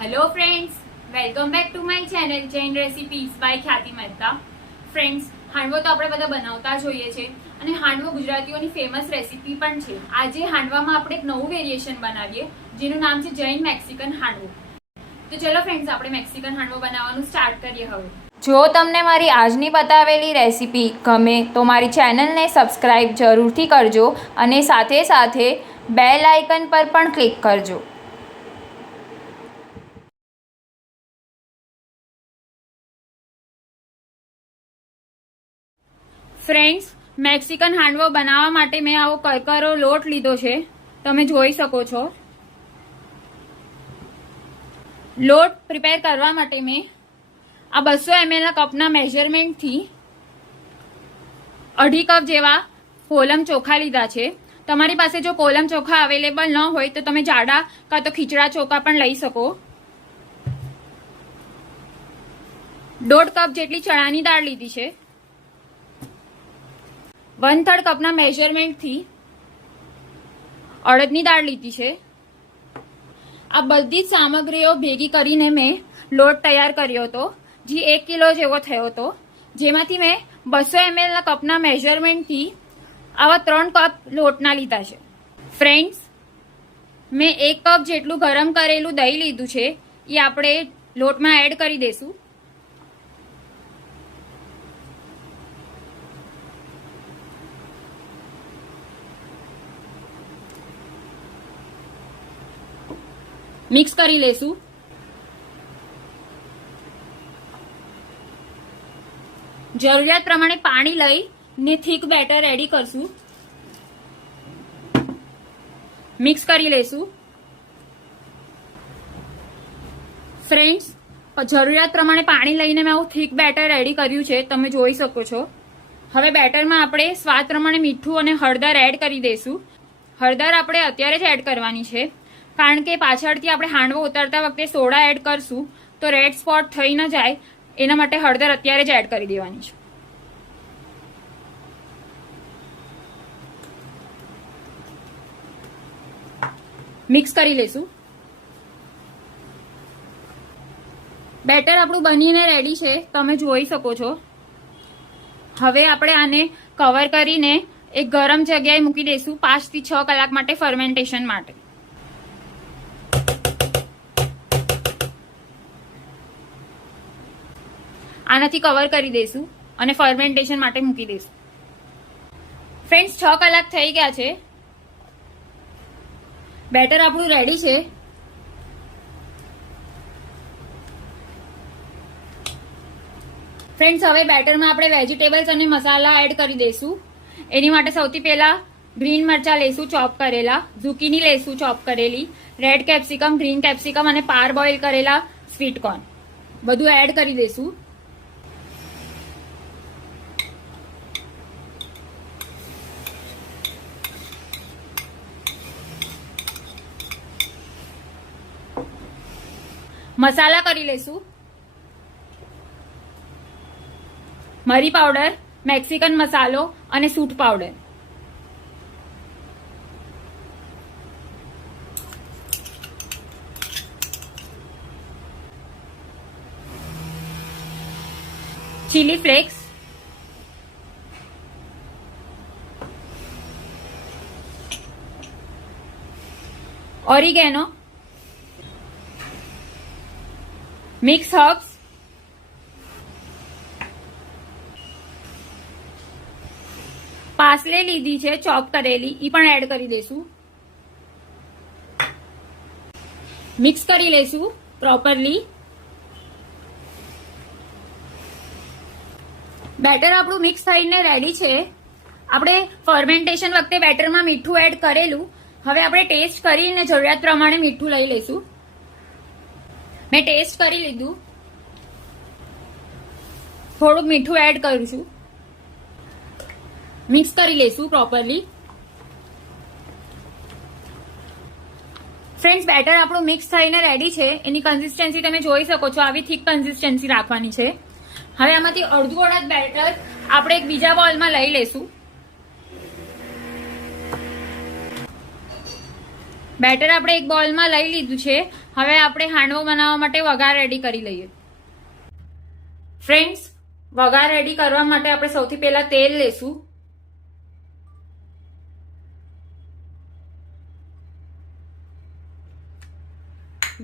Hello friends, welcome back to my channel Jain recipes by Khyati Mehta. Friends, handvo તો આપણે બધા બનાવતા જ હોઈએ છીએ અને હાંડવો ગુજરાતીઓની ફેમસ રેસિપી પણ છે. આજે હાંડવામાં આપણે એક નવું વેરિએશન બનાવીએ જેનું નામ છે જૈન મેક્સિકન હાંડવો. તો ચલો ફ્રેન્ડ્સ, આપણે મેક્સિકન હાંડવો બનાવવાનું સ્ટાર્ટ કરીએ હવે. જો તમને મારી આજની બતાવેલી રેસિપી ગમે તો મારી ચેનલને સબસ્ક્રાઈબ જરૂરથી કરજો અને સાથે સાથે બેલ આઇકન પર પણ ક્લિક કરજો. ફ્રેન્ડ્સ, મેક્સિકન હાંડવો બનાવવા માટે મેં આવો કરકરો લોટ લીધો છે, તમે જોઈ શકો છો. લોટ પ્રિપેર કરવા માટે મેં આ 200 ml ના કપના મેઝરમેન્ટથી 2.5 કપ જેવા કોલમ ચોખા લીધા છે. તમારી પાસે જો કોલમ ચોખા અવેલેબલ ન હોય તો તમે જાડા કાં તો ખીચડા ચોખા પણ લઈ શકો. 1.5 કપ જેટલી ચણાની દાળ લીધી છે. 1/3 કપના મેઝરમેન્ટથી અડદની દાળ લીધી છે. આ બધી જ સામગ્રીઓ ભેગી કરીને મેં લોટ તૈયાર કર્યો હતો, જે 1 કિલો જેવો થયો હતો, જેમાંથી મેં 200 ml ના કપના મેઝરમેન્ટથી આવા 3 કપ લોટના લીધા છે. ફ્રેન્ડ્સ, મેં 1 કપ જેટલું ગરમ કરેલું દહીં લીધું છે, એ આપણે લોટમાં એડ કરી દઈશું. મિક્સ કરી લેશું. જરૂરિયાત પ્રમાણે પાણી લઈને થીક બેટર રેડી કરશું. મિક્સ કરી લેશું. ફ્રેન્ડ્સ, જરૂરિયાત પ્રમાણે પાણી લઈને મેં આવું થીક બેટર રેડી કર્યું છે, તમે જોઈ શકો છો. હવે બેટરમાં આપણે સ્વાદ પ્રમાણે મીઠું અને હળદર એડ કરી દઈશું. હળદર આપણે અત્યારે જ એડ કરવાની છે, કારણ કે પાછળથી આપણે હાંડવો ઉતારતા વખતે સોડા એડ કરશું તો રેડ સ્પોટ થઈ ન જાય, એના માટે હળદર અત્યારે જ એડ કરી દેવાની છે. મિક્સ કરી લેશું. બેટર આપણું બનીને રેડી છે, તમે જોઈ શકો છો. હવે આપણે આને કવર કરીને એક ગરમ જગ્યાએ મૂકી દઈશું 5 થી 6 કલાક માટે ફર્મેન્ટેશન માટે. આનાથી કવર કરી દઈશું અને ફર્મેન્ટેશન માટે મૂકી દઈશું. ફ્રેન્ડ્સ, 6 કલાક થઈ ગયા છે. બેટર આપણું રેડી છે. ફ્રેન્ડ્સ, હવે બેટરમાં આપણે વેજીટેબલ્સ અને મસાલા એડ કરી દઈશું. એની માટે સૌથી પહેલા ગ્રીન મરચા લઈશું ચોપ કરેલા, ઝુકીની લઈશું ચોપ કરેલી, રેડ કેપ્સિકમ, ગ્રીન કેપ્સિકમ અને પાર બોઇલ કરેલા સ્વીટ કોર્ન, બધું એડ કરી દઈશું. મસાલા કરી લઈશું. મરી પાવડર, મેક્સિકન મસાલો અને સૂંઠ powder. Chilli flakes, oregano, mix herbs, પાસલે લીધી છે ચોપ કરેલી, એ પણ એડ કરી દઈશું. મિક્સ કરી લઈશું પ્રોપરલી. બેટર આપણું મિક્સ થઈને રેડી છે. આપણે ફર્મેન્ટેશન વખતે બેટરમાં મીઠું એડ કરેલું. હવે આપણે ટેસ્ટ કરીને જરૂરિયાત પ્રમાણે મીઠું લઈ લઈશું. મેં ટેસ્ટ કરી લીધું. થોડુંક મીઠું એડ કરું છું. મિક્સ કરી લઈશું પ્રોપરલી. ફ્રેન્ડ્સ, બેટર આપણું મિક્સ થઈને રેડી છે. એની કન્સિસ્ટન્સી તમે જોઈ શકો છો, આવી થીક કન્સિસ્ટન્સી રાખવાની છે. હવે આમાંથી અડધું અડધ બેટર આપણે એક બીજા બોલમાં લઈ લઈશું. બેટર આપણે એક બોલમાં લઈ લીધું છે. હવે આપણે હાંડવો બનાવવા માટે વઘાર રેડી કરી લઈએ. ફ્રેન્ડ્સ, વઘાર રેડી કરવા માટે આપણે સૌથી પહેલા તેલ લેશું.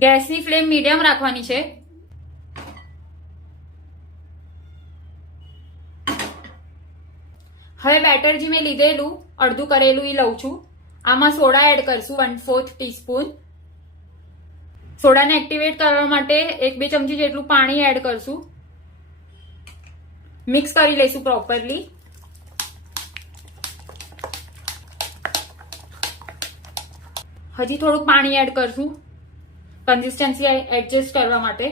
ગેસની ફ્લેમ મીડિયમ રાખવાની છે. હવે બેટર જે મેં લીધેલું અડધું કરેલું એ લઉં છું. આમાં સોડા એડ કરશું 1/4 ટીસ્પૂન. સોડાને એક્ટિવેટ કરવા માટે 1-2 ચમચી જેટલું પાણી એડ કરશું. મિક્સ કરી લઈશું પ્રોપરલી. હજી થોડુંક પાણી એડ કરશું કન્સિસ્ટન્સી એડજસ્ટ કરવા માટે.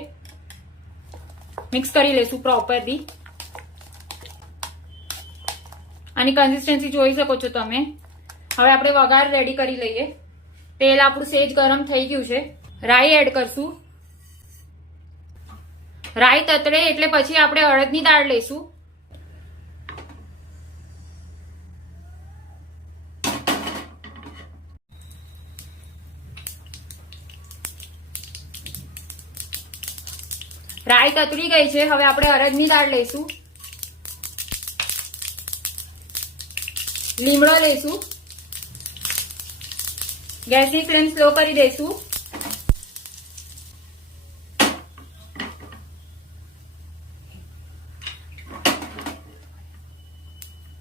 મિક્સ કરી લઈશું પ્રોપરલી. આની કન્સિસ્ટન્સી જોઈ શકો છો તમે. હવે આપણે વઘાર રેડી કરી લઈએ. તેલ આપણું સેજ ગરમ થઈ ગયું છે. રાઈ એડ કરશું. રાઈ તતડે એટલે પછી આપણે અડદની દાળ લઈશું. રાઈ તતડી ગઈ છે. હવે આપણે અડદની દાળ લઈશું. લીમડો લઈશું. ગેસની ફ્લેમ સ્લો કરી દઈશું.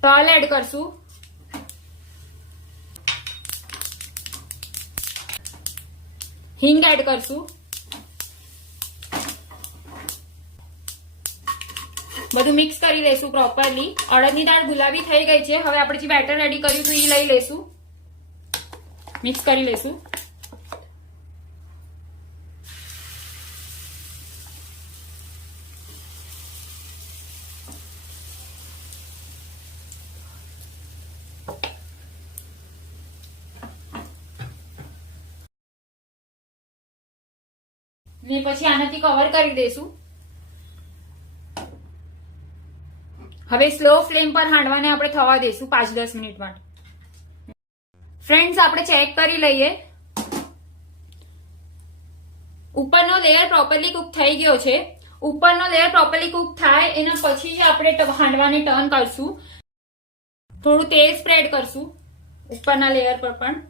તલ એડ કરશું. હિંગ એડ કરશું. બધું મિક્સ કરી લઈશું પ્રોપરલી. અડદની દાળ ગુલાબી થઈ ગઈ છે. હવે આપણે જે બેટર રેડી કર્યું હતું એ લઈ લઈશું. મિક્સ કરી લઈશું. ને પછી આનાથી કવર કરી દઈશું. હવે સ્લો ફ્લેમ પર હાંડવાને આપણે થવા દઈશું 5-10 મિનિટ માટે. ફ્રેન્ડ્સ, આપણે ચેક કરી લઈએ. ઉપરનો લેયર પ્રોપરલી કુક થઈ ગયો છે. ઉપરનો લેયર પ્રોપરલી કુક થાય એના પછી જ આપણે હાંડવાને ટર્ન કરશું. થોડું તેલ સ્પ્રેડ કરશું ઉપરના લેયર પર પણ.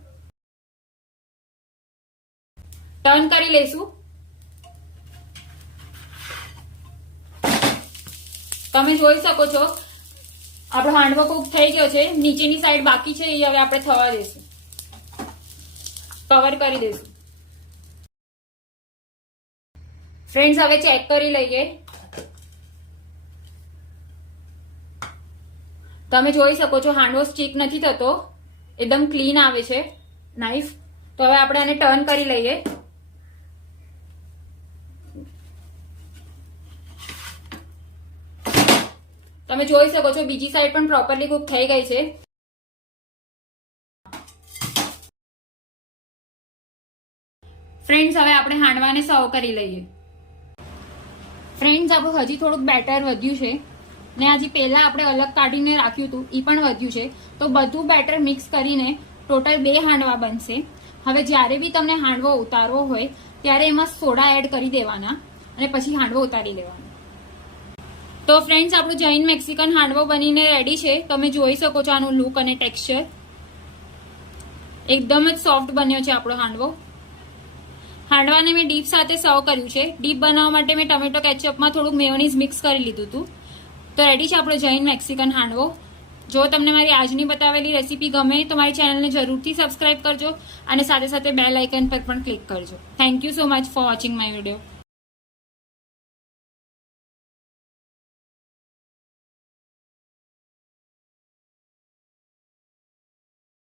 ટર્ન કરી લઈશું. તમે જોઈ શકો છો આપણો હાંડવો કુક થઈ ગયો છે. નીચેની સાઈડ બાકી છે એ હવે આપણે થવા દઈશું. કવર કરી દઈશું. ફ્રેન્ડ્સ, હવે ચેક કરી લઈએ. તમે જોઈ શકો છો હાંડવો સ્ટીક નથી થતો. એકદમ ક્લીન આવે છે નાઈફ. તો હવે આપણે આને ટર્ન કરી લઈએ. તમે જોઈ શકો છો બીજી સાઈડ પણ પ્રોપરલી કુક થઈ ગઈ છે. ફ્રેન્ડ્સ, હવે આપણે હાંડવાને સર્વ કરી લઈએ. ફ્રેન્ડ્સ, આપણું હજી થોડુંક બેટર વધ્યું છે ને હજી પહેલા આપણે અલગ કાઢીને રાખ્યું હતું એ પણ વધ્યું છે. તો બધું બેટર મિક્સ કરીને ટોટલ 2 હાંડવા બનશે. હવે જ્યારે બી તમને હાંડવો ઉતારવો હોય ત્યારે એમાં સોડા એડ કરી દેવાના અને પછી હાંડવો ઉતારી લેવાનો. તો ફ્રેન્ડ્સ, આપણું જૈન મેક્સિકન હાંડવો બનીને રેડી છે. તમે જોઈ શકો છો આનું લુક અને ટેક્સચર. એકદમ જ સોફ્ટ બન્યો છે આપણો હાંડવો. હાંડવાને મેં ડીપ સાથે સર્વ કર્યું છે. ડીપ બનાવવા માટે મેં ટમેટો કેચઅપમાં થોડુંક મેયોનીઝ મિક્સ કરી લીધું હતું. તો રેડી છે આપણો જૈન મેક્સિકન હાંડવો. જો તમને મારી આજની બતાવેલી રેસીપી ગમે તો મારી ચેનલને જરૂરથી સબસ્ક્રાઇબ કરજો અને સાથે સાથે બેલ આઇકન પર પણ ક્લિક કરજો. Thank you so much for watching my video.